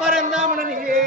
பரந்தாமனியே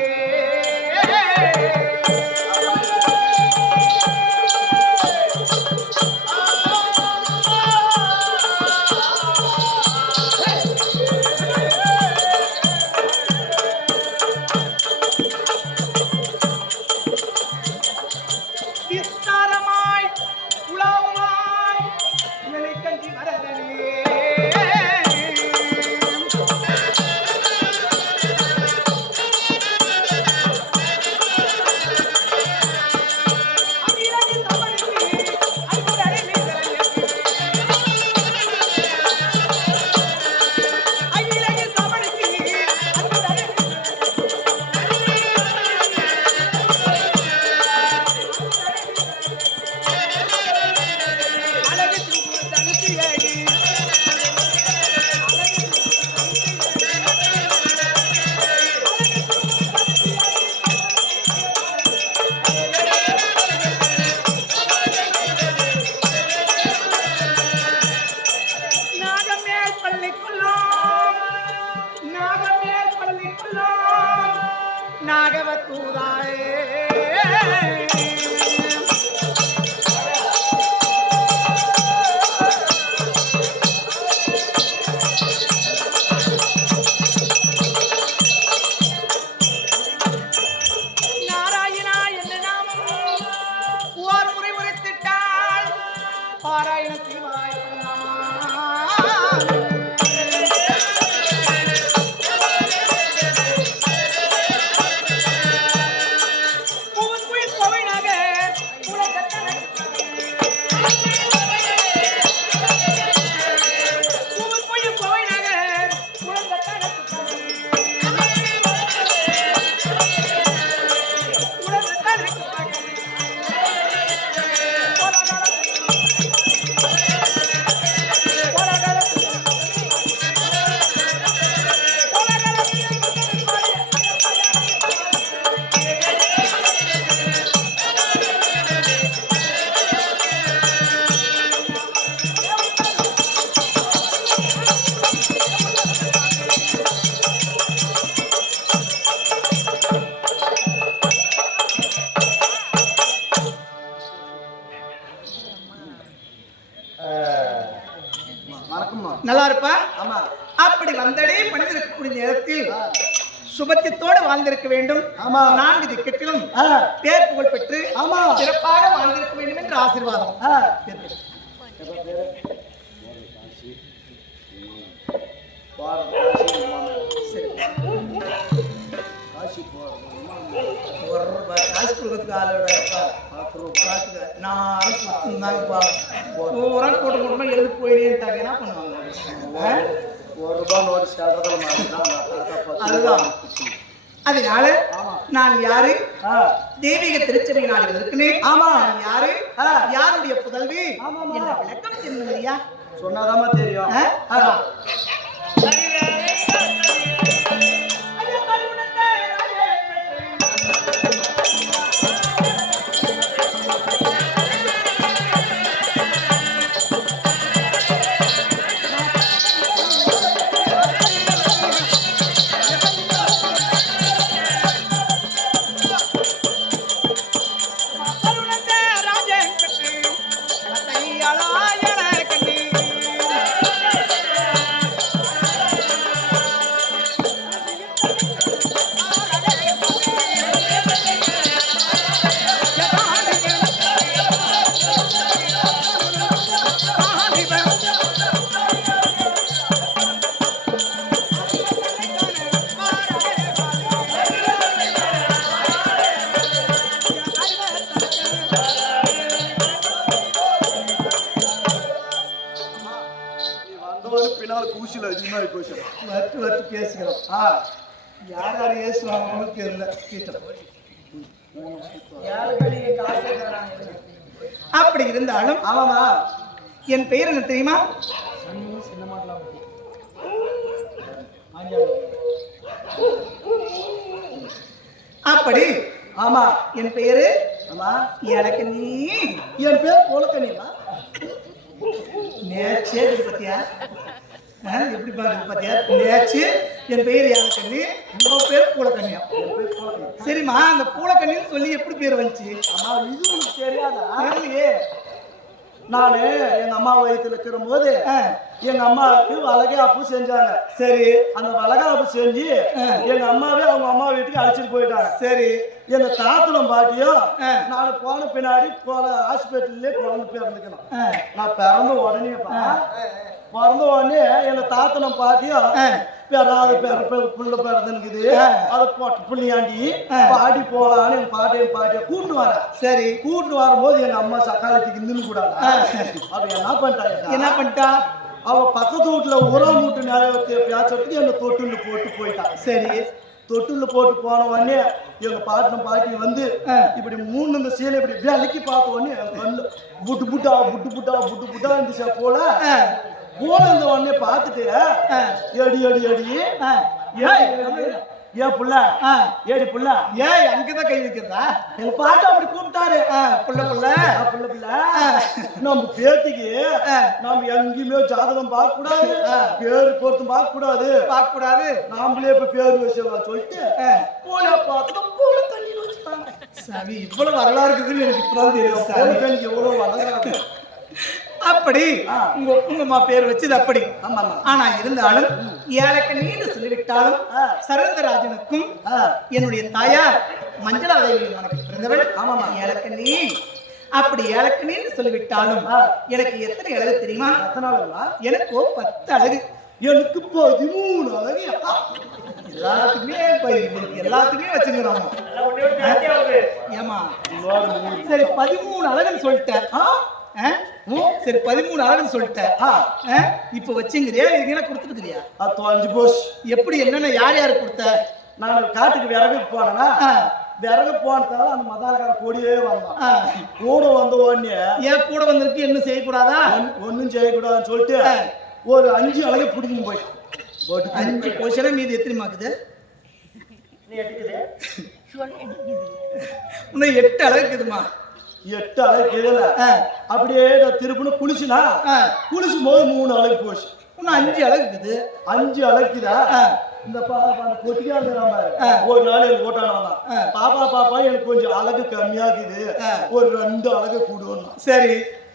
நல்லா இருப்பா. ஆமா, அப்படி வந்தடே மனிதனுக்கு நேரத்தில் சுபத்தியத்தோடு வாழ்ந்திருக்க வேண்டும். ஆமா, 4 திக்கெட்டிலும் பேர் புகழ் பெற்று ஆமா சிறப்பாக வாழ்ந்திருக்க வேண்டும் என்ற ஆசீர்வாதம். எழுதி போயிட்டே என்ன பண்ணுவாங்க? அதுதான். அதனால நான் யாரு? தெய்வீக திருச்சபை நாடுகள் இருக்குன்னு. ஆமா, யாரு? யாருடைய புதல்வி என்ற விளக்கம் தெரியுங்க. சொன்னாதாமா தெரியும். கூசில அதிகமாக போச்சு. வட்டு வட்டு பேசுகிறோம். யார் யார் ஏசுவாங்க தெரியல. அப்படி இருந்தாலும் ஆமாமா, என் பெயர் என்ன தெரியுமா? அப்படி ஆமா, என் பெயரு ஆமா எனக்கு நீ. என் பேர் போலக்கணிமா. நேச்சே பத்தியா எப்படி பாக்குறது பத்தியா? நேச்சு என் பெயர் யாருக்கண்ணி, உன் பேர் பூலக்கண்ணியா? சரிம்மா, அந்த பூலக்கண்ணின்னு சொல்லி எப்படி பேர் வந்துச்சு? அம்மா இது உனக்கு தெரியாதா? இல்லையே. நானு எங்க அம்மா வயிற்றுல இருக்கிற போது எங்க அம்மாவுக்கு வளகாப்பு செஞ்சாங்க. சரி, அந்த வளகாப்பு செஞ்சு எங்க அம்மாவே அவங்க அம்மா வீட்டுக்கு அழைச்சிட்டு போயிட்டாங்க. சரி, எங்க தாத்தனும் பாட்டியும் நான் போன பின்னாடி ஹாஸ்பிட்டல்லே குழந்தை பிறந்துக்கணும். நான் பிறந்த உடனே எங்க தாத்தனும் பாட்டியும் புள்ள பிறந்துக்குது, அதை போட்டு புள்ளியாண்டி பாடி போலான்னு எங்க பாட்டிய கூட்டு வர. சரி, கூட்டு வரும்போது எங்க அம்மா சக்காலத்துக்கு நின்று கூடாது. அவ என்ன பண்ணிட்டா, அவ பக்கத்து வீட்டுல உரம் மூட்டு நேரத்தை பேசுறதுக்கு எங்க தொட்டுள்ள போட்டு போயிட்டான். சரி, தொட்டுள்ள போட்டு போன உடனே எங்க பாட்டி வந்து இப்படி மூணு இந்த சீலை இப்படி விலைக்கு பார்த்த உடனே கண்ணு புட்டு புட்டா இருந்துச்சா போல இந்த உடனே பார்த்துட்டு எடி ஏன் புள்ள ஏடி புள்ள ஏன் அங்கதான் கை வைக்கிறதா? எங்க பாட்டு அப்படி கூப்பிட்டாரு. புள்ள நம்ம பேத்திக்கு நம்ம எங்கேயுமே ஜாதகம் பார்க்க கூடாது, பேரு பொருத்தம் பார்க்க கூடாது, நாமளே இப்ப பேரு வச்சிடலாம் சொல்லிட்டு போல பார்த்து போல தண்ணி வச்சுட்டாங்க. சாமி, இவ்வளவு வரலாறு இருக்குதுன்னு எனக்கு இப்பதான் தெரியும். எவ்வளவு வரலாறு. அப்படி உங்கம்மா பேர் வச்சது அப்படி. ஆனா இருந்தாலும் ஏலக்கண்ணீன்னு சொல்லிவிட்டாலும் சரந்தராஜனுக்கும் என்னுடைய தாயார் மஞ்சளாதேவி எனக்கு பிறந்தவள். ஆமாமா, ஏலக்கண்ணி. அப்படி ஏலக்கண்ணீன்னு சொல்லிவிட்டாலும் எனக்கு எத்தனை அழகு தெரியுமா? எனக்கு 10 அழகு. எனக்கு 13 அழகு. எல்லாத்துக்குமே வச்சுக்கிறோம். ஏமா சரி 13 அழகுன்னு சொல்லிட்டேன். சரி 13 அழகுன்னு சொல்லிட்டேன். இப்ப வச்சுங்கிறியா, இதுக்கு கொடுத்துருக்கிறியா? அது போஸ். எப்படி என்னென்ன யார் கொடுத்த? நான் காட்டுக்கு விறகு போனேன்னா விறகு போனதால அந்த மதாலக்கார கூடயே வந்தான். கூட வந்த உடனே ஏன் கூட வந்திருக்கு, என்ன செய்யக்கூடாதா? ஒன்னும் செய்யக்கூடாதுன்னு சொல்லிட்டு ஒரு 5 அழகை பிடிக்கும் போயிட்டு 5 போச்சுன்னா மீது எத்தனைமாக்குது? இன்னும் 8 அழகுக்குதுமா. 8 அழகு இதுல அப்படியே திருப்பின்னு குளிச்சுனா குளிச்சும் போது 3 அழகு போச்சு. இன்னும் 5 அழகுக்குது. 5 அழகுதா? இந்த கொட்டிக்கா ஒரு நாள் எனக்கு ஓட்டானா பாப்பா எனக்கு கொஞ்சம் அழகு கம்மியாகுது, ஒரு 2 அழகு கூடுவோம். சரி,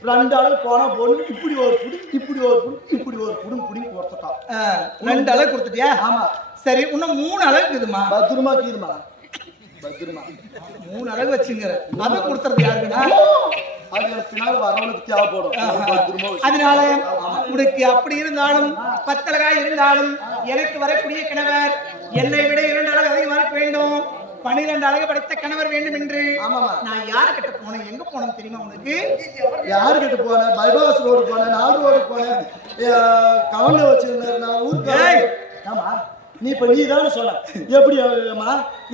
2 அழகு போனா பொண்ணு இப்படி ஒரு புடி இப்படி ஒரு புடி இப்படி ஒரு புடி கொடுத்துட்டான். 2 அழகு கொடுத்துட்டியா? ஆமா. சரி, இன்னும் 3 அழகுக்குதுமா. பத்திரமா கீதுமா, பத்திரமா 3 அழகு வச்சுங்கிற. அதை கொடுத்துறது யாருக்குன்னா வரவனுக்கு தேவைப்படும். அதனால உனக்கு அப்படி இருந்தாலும் 10 அழகா இருந்தாலும் எனக்கு வரக்கூடிய கணவர் என்னை விட 2 அழகு அதிகமாக இருக்க வேண்டும். 12 அழகு படைத்த கணவர் வேண்டும் என்று நான் யாரு கிட்ட போனேன், எங்க போனேன் தெரியுமா உனக்கு? யாரு கிட்ட போனேன்? பைபாஸ் ரோடு போனேன், 4 ரோடு போனேன், கவர்ல வச்சிருந்தேன் நான் ஊருக்கு. ஆமா, நீ இப்ப நீ தானே சொன்ன. எப்படி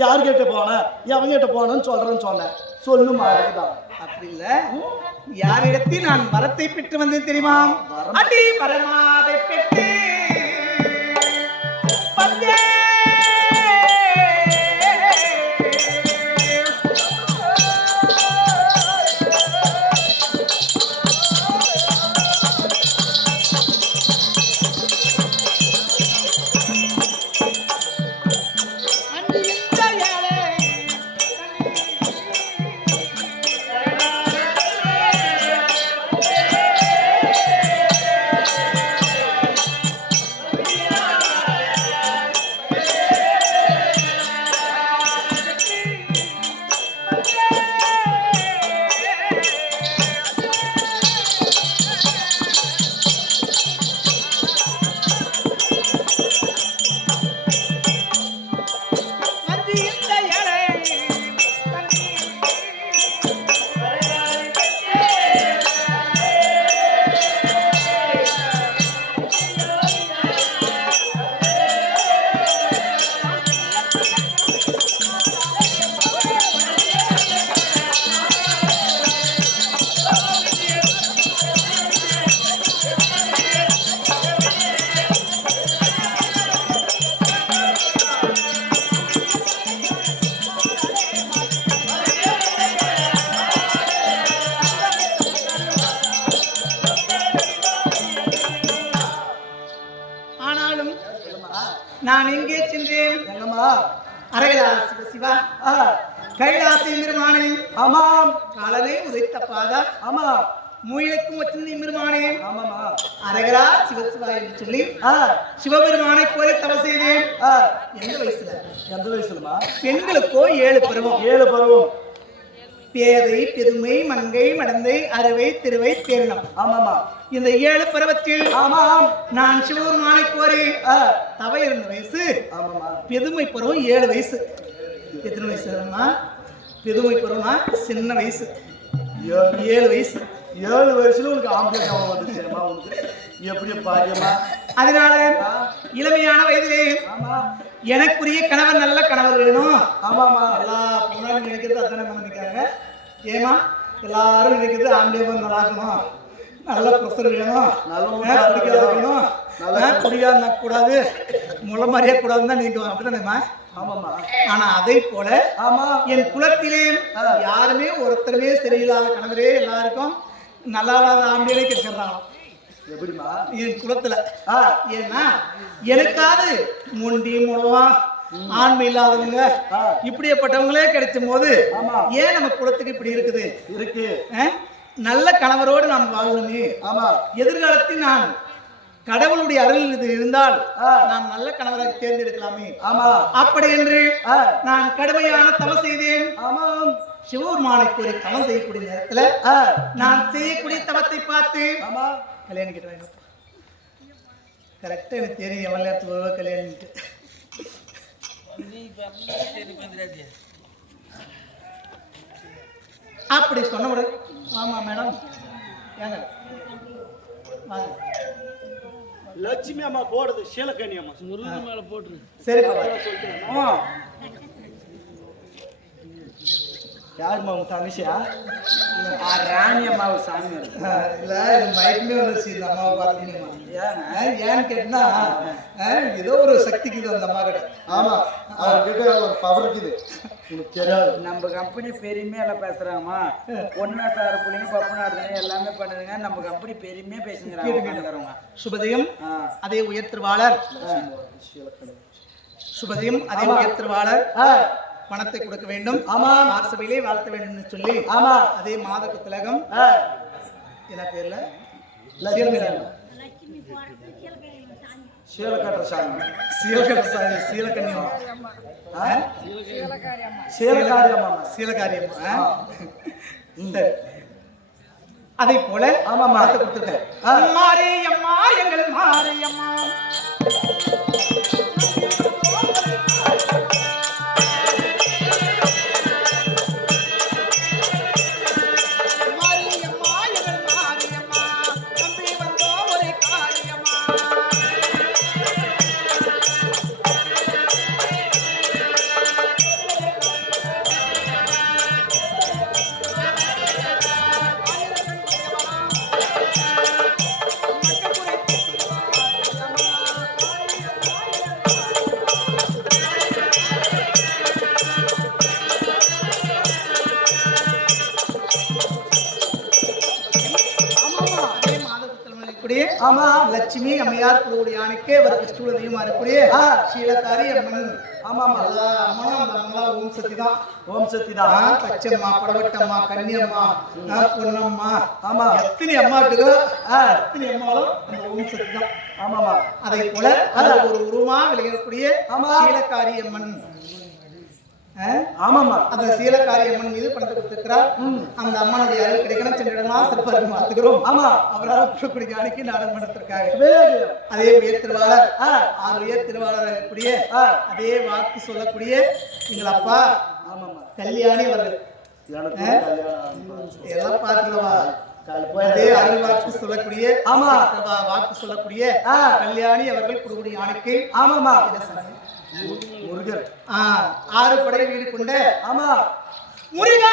யாரு கிட்ட போன, எவங்க கிட்ட போனேன்னு சொன்னேன். சொல்லுமா? அப்படி இல்ல, யாரிடத்தில் நான் வரத்தை பெற்று வந்தேன் தெரியுமா? அடி வரமாதை பெற்று ஆமா. அரகரா சிவ சிவா. கைலாசி பெருமானே. ஆமாம். காலனை உதைத்த பாதா. ஆமா. மூயிலுக்கும் வச்சிருந்த பெருமானே. ஆமாமா. அரகரா சிவ சிவா என்று சொல்லி சிவபெருமானை கோரி தவ செய்தேன். எந்த வயசுல? எந்த வயசுலமா? பெண்களுக்கோ 7 பருவம். 7 பருவம். பேதை, பெருமை, மங்கை, மடந்தை, அறுவை, திருவை, பேரினம். ஆமாமா. இந்த 7 பருவத்தில் ஆமாம் நான் சிவபெருமானை கோரி தவ இருந்த வயசு. ஆமாமா. பெருமை பருவம் 7 வயசு. எத்தனை வயசுமா? பெருமை பருவம்னா சின்ன வயசு 7 வயசு. 7 வயசுல உனக்கு ஆம்பளை கவனம் வந்துச்சேம்மா உனக்கு எப்படி பாக்கியமா? அதனால இளமையான வயதிலே எனக்குரிய கணவர் நல்ல கணவர் வேணும். ஆமாமா. எல்லா பொண்ணாலும் நினைக்கிறது அத்தனை நினைக்கிறாங்க. ஏமா எல்லாரும் நினைக்கிறது ஆம்பளை நல்லா இருக்கணும், நல்ல ப்ரெஷர் வேணும், குடிக்காத வேணும், குடிக்காத கூடாது, முளை மாதிரியே கூடாதுன்னு தான் நினைக்குவாங்க. அப்படித்தானேம்மா? ஆமாமா. ஆனா அதை போல என் குலத்திலே யாருமே ஒருத்தருமே சரியில்லாத கணவரே எல்லாருக்கும் நல்லா இல்லாத ஆம்பளையே கிடைச்சிடுறாங்க. எப்படிமா? என் குலத்துல. ஏன்னா எனக்காவது முண்டி முழவா ஆண்மை இல்லாதவங்க இப்படிப்பட்டவங்களே கிடைச்சும் போது ஏன் நம்ம குலத்துக்கு இப்படி இருக்குது இருக்கு? நல்ல கணவரோடு நாம் வாழணுமே. ஆமா. எதிர்காலத்தில் நான் கடவுளுடைய அருள் இது இருந்தால் நான் நல்ல கணவராக தேர்ந்தெடுக்கலாமே. ஆமா. அப்படி என்று நான் கடுமையான தவம் செய்தேன். ஆமாம். சிவபெருமானை கோரி தவம் செய்யக்கூடிய நேரத்துல நான் செய்யக்கூடிய தவத்தை பார்த்து கல்யாணம் கிட்ட கரெக்டா எனக்கு தெரியும் எவ்வளவு நேரத்துக்கு வருவா கல்யாணம். அப்படி சொன்ன உடனே ஆமா மேடம் ஏங்க லட்சுமி அம்மா போடுது சீலக்கண்ணி அம்மா முருகன் மேல போட்டுரு. சரி யாருமா உங்க தங்கச்சியா? ராணி அம்மாவை சாமி இல்ல மயக்கமே வந்துருச்சு இந்த அம்மாவை பார்த்தீங்கன்னா. ஏன்னு கேட்டா ஏதோ ஒரு சக்திக்கு இது அந்த அம்மா கிட்ட. ஆமா அவர்கிட்ட ஒரு பவர் இருக்குது. உனக்கு தெரியாது. நம்ம கம்பெனி பெருமையால பேசுறாங்கம்மா. ஒன்னா சார் பிள்ளைங்க பப்பு நாடுதுங்க எல்லாமே பண்ணுதுங்க. நம்ம கம்பெனி பெருமையா பேசுங்கிறாங்க. சுபதயம் அதே உயர்த்திருவாளர். சுபதயம் அதே உயர்த்திருவாளர் பணத்தை கொடுக்க வேண்டும். சபையிலே வாழ்த்த வேண்டும் சொல்லி அதே மாதக திலகம் என்ன பேர்ல அதை போல மாதத்தை கொடுத்துருக்க. மாரியம்மா எங்கள் மாரியம்மா லட்சுமி அம்மையார் குருவுடைய யானைக்கே அவருக்கு ஸ்தூல தெய்வமா இருக்கக்கூடிய சீலக்காரி அம்மன். ஆமா எல்லா அம்மனும் அந்த அம்மா ஓம் சக்தி தான். ஓம் சக்தி தான். பச்சம்மா, படவட்டம்மா, கன்னியம்மா, பொன்னம்மா, ஆமா எத்தனை அம்மா இருக்குதோ அத்தனை அம்மாவும் அந்த ஓம் சக்தி தான். ஆமாமா. அதை போல ஒரு உருவமா விளையக்கூடிய சீலக்காரி அம்மன். ஆமாமா. அந்த சீலக்காரி அம்மன் மீது பணத்தை கொடுத்திருக்கிறார். அந்த அம்மனுடைய அருள் கிடைக்கணும் சென்றிடலாம் சிறப்பாக மாத்துக்கிறோம். ஆமா அவரால் புறக்கூடிய அன்னைக்கு நாடகம் நடத்திருக்காங்க. அதே உயர் திருவாளர் 6 உயர் திருவாளர் இருக்கக்கூடிய அதே வாக்கு சொல்லக்கூடிய எங்கள் அப்பா கல்யாணி அவர்கள் எல்லாம் பார்த்துக்கவா அதே அருள் வாக்கு சொல்லக்கூடிய வாக்கு சொல்லக்கூடிய கல்யாணி அவர்கள் கொடுக்கூடிய யானைக்கு ஆமாமா முருகர் 6 படை வீடு கொண்ட ஆமா முருகன்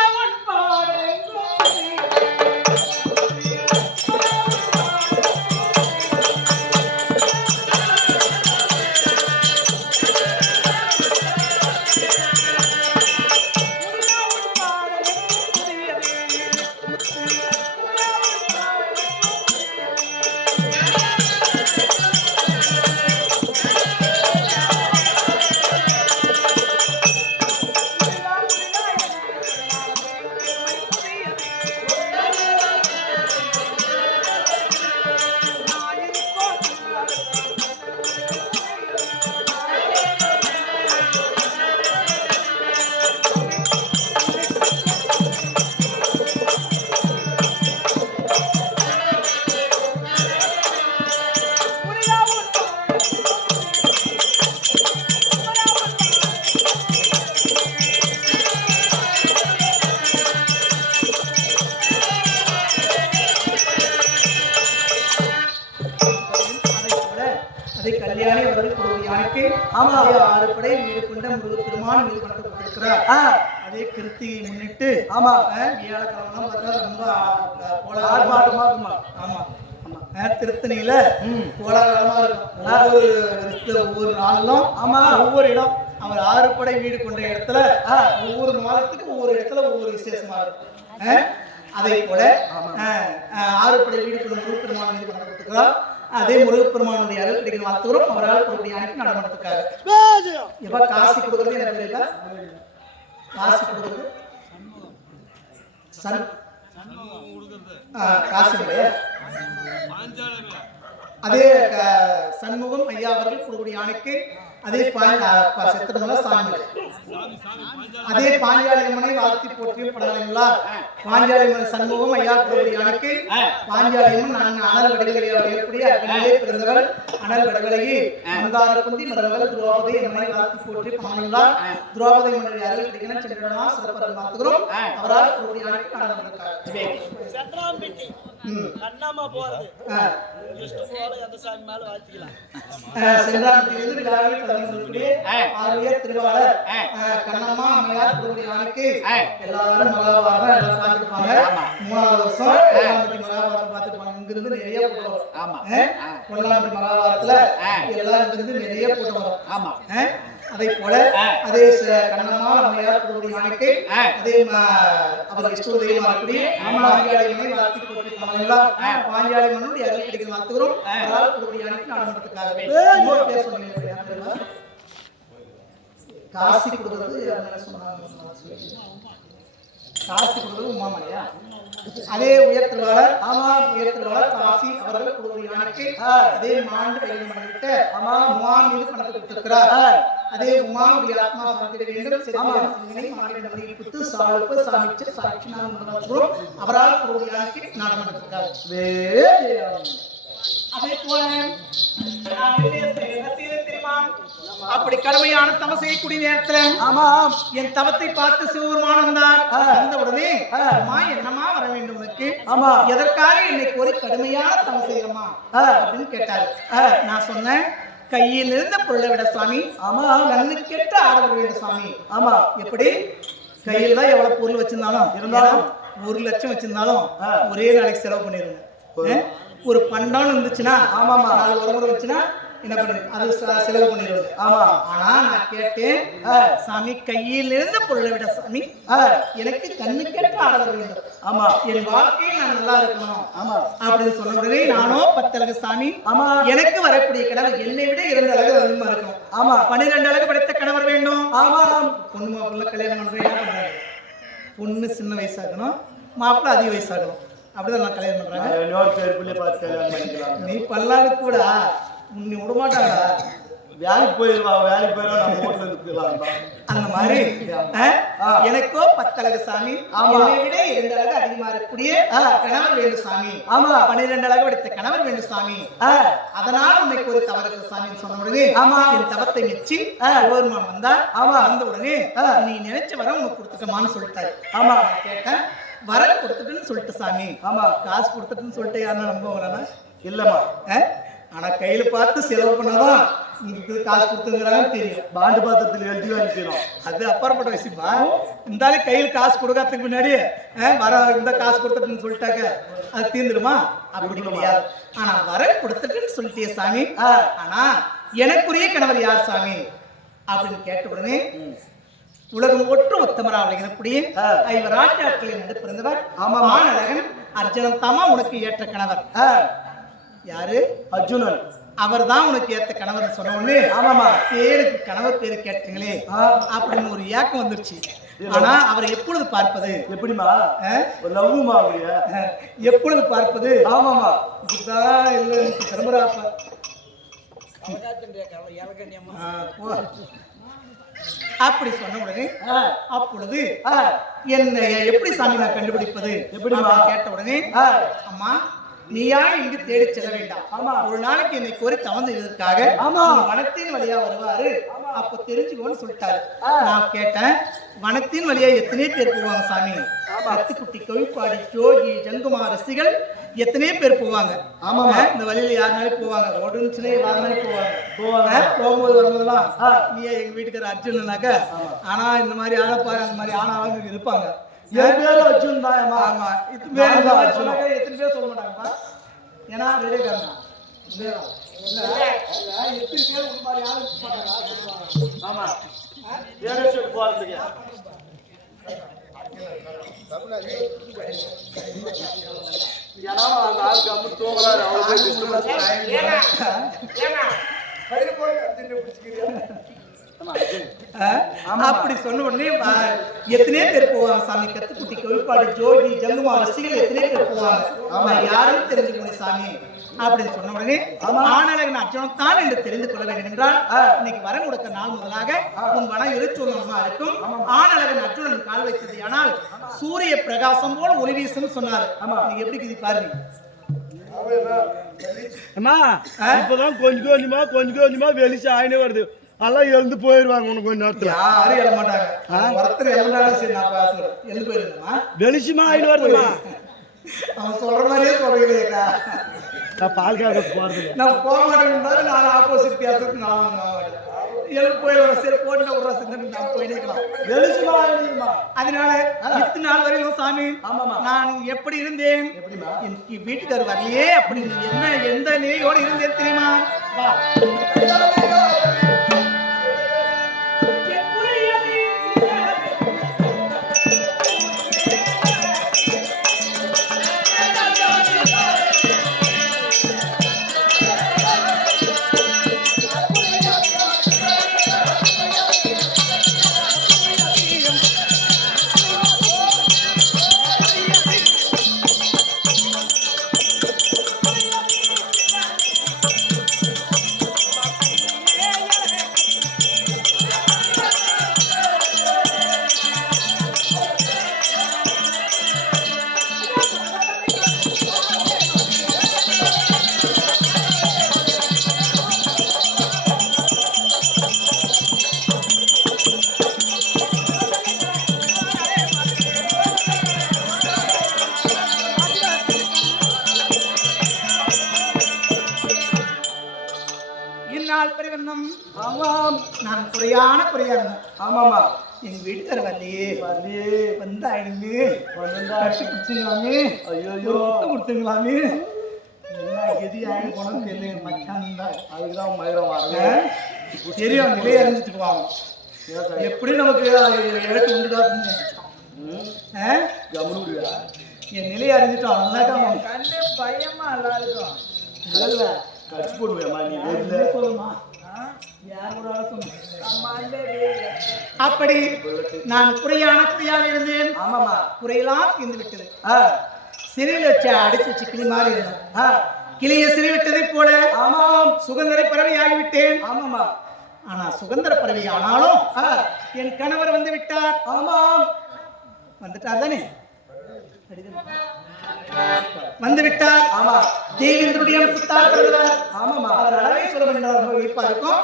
ஆமா. அதே 6 படை வீடு கொண்ட முருகப்பெருமான் மீது பணத்தை கொடுத்திருக்கிறார். அதே கிருத்திகை முன்னிட்டு ஆமா வியாழக்கிழமை பார்த்தா ரொம்ப ஆர்ப்பாட்டமா இருக்குமா? ஆமா திருத்தணியில கோலாகலமா இருக்கும். ஒவ்வொரு நாளிலும் ஒவ்வொரு இடம் அவர் 6 படை வீடு கொண்ட இடத்துல ஒவ்வொரு மாதத்துக்கு ஒவ்வொரு இடத்துல ஒவ்வொரு விசேஷமா இருக்கும். அதே போல 6 படை வீடு கொண்ட முருகப்பெருமான் மீது பணத்தை கொடுத்திருக்கிறார். அதே முருகப்பெருமானுடைய அருள் கிடைக்கிற வார்த்தைகளும் அவரால் கொடுக்கிற அனைத்து நடமனத்துக்காக எப்ப காசி கொடுக்கறது எனக்கு தெரியல. காசி கொடுக்கறது காசி அதே சண்முகம் ஐயா அவர்கள் கொடுக்கூடிய யானைக்கு அதே சித்திரமல சாமி அதே பாஞ்சாலியம்மனை வாழ்த்தி போற்றி படங்களா பாஞ்சாலியம்மன் சண்முகம் ஐயா கொடுக்கூடிய யானைக்கு பாஞ்சாலியம்மன் அனல் வடகலையாக ஏற்படைய அக்கினியிலே பிறந்தவர் அனல் வடகலையே மந்தார குந்தி மரவல் துரோபதை அம்மனை வாழ்த்தி போற்றி படங்களா துரோபதை மன்னர் அருள் கிடைக்கணும் சென்றடமா சிறப்பாக பார்த்துக்கிறோம். அவரால் கொடுக்கூடிய யானைக்கு நடனம் இருக்காரு. கண்ணாம போறது அந்த சாமி மேல வாழ்த்திக்கலாம். சென்றாமத்திலிருந்து விழாவில் கலந்து சொல்லக்கூடிய ஆரியர் திருவாளர் கண்ணம்மா அம்மையார் கொடுக்கூடிய யானைக்கு எல்லாரும் மகாபாரதம் எல்லாம் பார்த்துருப்பாங்க. 3வது வருஷம் மகாபாரதம் பார்த்துருப்பாங்க. இங்கிருந்து நிறைய கூட்டம் வரும். கொல்லாம்பட்டி மகாபாரதத்துல எல்லாம் இங்கிருந்து நிறைய கூட்டம் வரும். அதை போல அதே கண்ணம்மா அம்மையார் கொடுக்கூடிய யானைக்கு அதே அவர் இஷ்ட தெய்வமா இருக்கக்கூடிய பாஞ்சாலியம்மனை வாழ்த்தி போற்றி பாஞ்சாலி மன்னுடைய அருள் கிடைக்கிற வாழ்த்துகிறோம். கொடுக்கூடிய யானைக்கு நடனத்துக்காகவே காசி கொடுக்கிறது காசி கொடுக்கிறது உமாமலையா அதே உயர்த்திருவாளர் உயர்த்திருவாளர் காசி அவர்கள் கொடுக்கூடிய யானைக்கு அதே மாண்டு கையில் பண்ணிவிட்ட உமா மீது பணத்தை கொடுத்திருக்கிறார். அதே உமாவுடைய ஆத்மா சாந்திட வேண்டும் புத்து சாலுப்பு சாமிச்சு சாட்சி அவரால் கொடுக்கூடிய யானைக்கு நடனத்திருக்கிறார். அதே போல அப்படி கடுமையான தவம் செய்யக்கூடிய நேரத்துல என் தவத்தை பார்த்து சிவபெருமான் வந்தார். வந்த உடனே அம்மா என்னமா வர வேண்டும் உனக்கு, எதற்காக என்னை கோரி கடுமையான தவம் செய்யறமா அப்படின்னு கேட்டாரு. நான் சொன்னேன் கையில் இருந்த பொருளை விட சுவாமி கண்ணு கெட்ட ஆடவர் வேண்டும் சுவாமி. எப்படி கையில் தான் எவ்வளவு பொருள் வச்சிருந்தாலும் இருந்தாலும் 1 லட்சம் வச்சிருந்தாலும் ஒரே நாளைக்கு செலவு பண்ணிருந்தேன். ஒரு பண்டம் இருந்துச்சுன்னா 4 உரமுறை வச்சுன்னா என்ன பண்ணு அது செலவு பண்ணிடுவது. ஆனா நான் கேட்டேன் சாமி கையில் இருந்த பொருளை விட சாமி எனக்கு கண்ணு கேட்ட ஆடவர் வேண்டும். என் வாழ்க்கையை நான் நல்லா இருக்கணும் அப்படின்னு சொன்ன உடனே நானோ 10 அழகு சாமி எனக்கு வரக்கூடிய கணவர் என்னை விட 2 அழகு அதிகமா இருக்கணும். 12 அழகு படைத்த கணவர் வேண்டும். பொண்ணு மாப்பிள்ள கல்யாணம் பண்றேன். என்ன பண்றாங்க, பொண்ணு சின்ன வயசாகணும், மாப்பிள்ள அதிக வயசாகணும். அப்படிதான் நான் கல்யாணம் பண்றேன். நீ பல்லாது கூட நீ விடமாட்டாடா, வேலைக்கு போயிருவா நம்ம வீட்டுல இருக்கலாம். அந்த மாதிரி எனக்கோ 10 அழகு சாமி என்னை விட 2 அழகு அதிகமா இருக்கக்கூடிய கணவர் வேண்டும் சாமி. 12 அழகு படைத்த கணவர் வேண்டும் சாமி. அதனால் உன்னைக்கு ஒரு தவறு சாமி சொன்ன உடனே என் தவத்தை மெச்சி பெருமான் வந்தார். வந்த உடனே நீ நினைச்ச வர உனக்கு கொடுத்துட்டமான்னு சொல்லிட்டாரு. கேட்டேன் வர கொடுத்துட்டுன்னு சொல்லிட்டு சாமி. காசு கொடுத்துட்டுன்னு சொல்லிட்டு யாருன்னா நம்புவாங்களா? இல்லம்மா. ஆனா கையில பார்த்து செலவு பண்ணாதான் உங்களுக்கு காசு கொடுத்துங்கிறாங்கன்னு தெரியும். பாண்டு பாத்திரத்தில் எழுதி வாங்கிக்கணும், அது அப்பாற்பட்ட விஷயமா. இருந்தாலும் கையில் காசு கொடுக்கறதுக்கு முன்னாடி வர இந்த காசு கொடுத்துட்டுன்னு சொல்லிட்டாக்க அது தீர்ந்துடுமா? அப்படி கிடையாது. ஆனா வர கொடுத்துட்டுன்னு சொல்லிட்டே சாமி. ஆனா எனக்குரிய கணவர் யார் சாமி அப்படின்னு கேட்ட உடனே உலகம் ஒற்று உத்தமரா விளங்கினக்கூடிய 5 ஆட்சியாட்களில் நடு பிறந்தவர் மானழகன் அர்ஜுனன் தாமா உனக்கு ஏற்ற கணவர். யாரு? அர்ஜுனன். அவர் தான் உனக்கு ஏத்த கணவர் சொன்ன உடனே பேருக்கு கணவர் பேரு கேட்டீங்களே அப்படின்னு ஒரு ஏக்கம் வந்துருச்சு. ஆனா அவரை எப்பொழுது பார்ப்பது? எப்படிமா எப்பொழுது பார்ப்பது? இதுதான் இல்ல திரும்பராப்ப அப்படி சொன்ன உடனே அப்பொழுது என்ன எப்படி சாமி நான் கண்டுபிடிப்பது எப்படி கேட்ட உடனே அம்மா நீயா இங்கு தேடி செல்ல வேண்டாம். ஒரு நாளைக்கு என்னை கோரி தவம் செய்வதற்காக வனத்தின் வழியா வருவாரு அப்ப தெரிஞ்சுக்கோன்னு சொல்லிட்டாரு. நான் கேட்டேன், வனத்தின் வழியா எத்தனை பேர் போவாங்க சாமி? கத்துக்குட்டி, கொழுப்பாடி, ஜோகி, ஜங்குமா ரசிகள் எத்தனை பேர் போவாங்க? ஆமா, இந்த வழியில யாருனாலும் போவாங்க, ரோடுன்னு யாருனாலும் போவாங்க. போகும்போது வரும்போதெல்லாம் நீ எங்க வீட்டுக்கார அர்ஜுனாக்க, ஆனா இந்த மாதிரி ஆளப்பா, அந்த மாதிரி ஆனாலும் இருப்பாங்க. அர்ஜுன் தான். ஆமா, எத்தனை பேர் சொல்ல மாட்டாங்கப்பா, ஏன்னா ரெடிக்காரனா ஆமா போறதுக்கு ஏன்னா அந்த ஆள் கம்மி தூங்குறாரு, அப்படி சொன்ன உடனே எத்தனை பேர் போவாங்க சாமி? கத்துக்குட்டி, கொழுப்பாடு, ஜோகி, ஜங்குமா ரசிகள் எத்தனை பேர் போவாங்க? யாரும் தெரிஞ்சுக்கணும் சாமி அப்படின்னு சொன்ன உடனே ஆனழகன் அர்ஜுனன் என்று தெரிந்து கொள்ள வேண்டும் என்றால், இன்னைக்கு வரம் கொடுக்க நாள் முதலாக உன் மனம் எரிச்சோமா இருக்கும். ஆனழகன் அர்ஜுனன் கால் வைத்தது ஆனால் சூரிய பிரகாசம் போல ஒளி வீசும் சொன்னார். நீங்க எப்படி இது பாருங்க. இப்பதான் கொஞ்சம் கொஞ்சமா வெளிச்சு ஆயினே வருது. எல்லாம் எழுந்து போயிருவாங்க உனக்கு கொஞ்ச நேரத்துல. யாரும் எழ மாட்டாங்க. ஒருத்தர் எழுந்தாலும் சரி, நான் பேசுறேன், எழுந்து போயிருந்தா வெளிச்சுமா ஆயினு வருதுமா. அவன் சொல்ற மாதிரியே சொல்றீங்களேக்கா. நான் பால்காக போறது நான் போக மாட்டேன், நான் ஆப்போசிட் பேசுறதுக்கு நான் எழுந்து போயிடுவேன். சரி போட்டு விடுற சிந்தனை நான் போயிடலாம். வெளிச்சுமா ஆயிடுமா. அதனால இத்தனை நாள் வரையும் சாமி நான் எப்படி இருந்தேன், எனக்கு வீட்டுக்கார் வரலையே அப்படி என்ன எந்த நிலையோடு இருந்தேன் தெரியுமா? நான் குறையான ஆமாமா எங்க வீட்டுக்கார வரலையே வந்தாயிடுங்க, கட்டி குடிச்சுங்களாமே, ஐயோ கொடுத்துங்களாமே, எது ஆயிடு போனோம் தெரியல. மச்சான் தான், அதுக்குதான் மயிரம் வரல. தெரியும், நிலையை அறிஞ்சிட்டு போவாங்க. எப்படி நமக்கு இடத்து உண்டுதா என் நிலையை அறிஞ்சிட்டோம். அவன் கண்டு பயமா எல்லாருக்கும் இல்ல கட்சி போடுவேமா நீ சொல்லுமா. அப்படி நான் குறையாக இருந்தேன். ஆமாமா, குறையெல்லாம் தீர்ந்து விட்டது. சிறையில் வச்ச அடிச்சு வச்சு கிளி மாதிரி இருந்தேன். கிளியை சிறை விட்டதை போல ஆமாம் சுதந்திர பறவை ஆகிவிட்டேன். ஆமாமா, ஆனா சுதந்திர பறவை ஆனாலும் என் கணவர் வந்து விட்டார். ஆமாம், வந்துட்டார் தானே, வந்து விட்டார். ஆமா, தேவேந்திரனுடைய அம்சத்தால் பிறந்தவர். ஆமாமா, அவர் அளவை சொல்ல வேண்டிய வைப்பா இருக்கும்.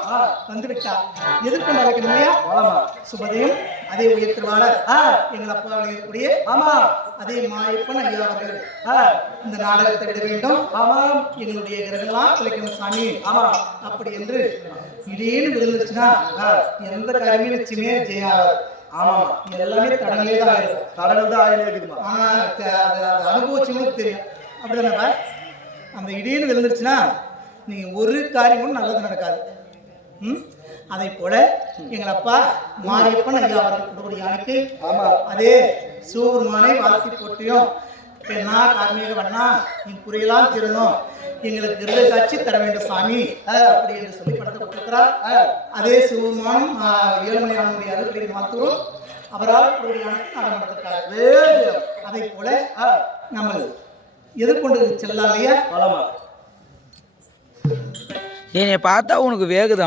வந்து விட்டார். எதிர்கொண்டு அழைக்கணும் இல்லையா? ஆமா, சுபதையும் அதே உயர்த்திருவாளர் எங்கள் அப்பாவில் இருக்கக்கூடிய ஆமா அதே மாயப்பன் ஐயா அவர்கள் இந்த நாடகத்தை விட வேண்டும். ஆமாம், எங்களுடைய கிரகெல்லாம் குலைக்கணும் சாமி. ஆமா, அப்படி என்று திடீர்னு விழுந்துச்சுன்னா எந்த காரியமே நிச்சயமே செய்யாது. ஆமா, எல்லாமே தடங்களே தான் ஆயிடும். தடங்கள் தான் ஆயிலே இருக்குதுமா. ஆனா அனுபவிச்சவங்களுக்கு தெரியும். அப்படிதானப்பா, அந்த இடின்னு விழுந்துருச்சுன்னா நீங்க ஒரு காரியமும் நல்லது நடக்காது. அதை போல எங்கள் அப்பா மாரியப்பன் ஐயா அவர்கள் யானைக்கு அதே சிவபெருமானை வாழ்த்தி போட்டியும் பெண்ணா கார்மீக வண்ணா என் குறையெல்லாம் திருணும், எங்களுக்கு விருதை காட்சி தர வேண்டும் சாமி அப்படி என்று சொல்லி படத்தை கொடுத்திருக்கிறார். அதே சிவபெருமானும் ஏழுமலையானுடைய அருள்படி மாத்தூரும் அவரால் நடந்திருக்கிறார். அதை போல நம்ம எதிர்கொண்டு செல்லலாம் இல்லையா? என்னை பார்த்தா உனக்கு வேகுதான்.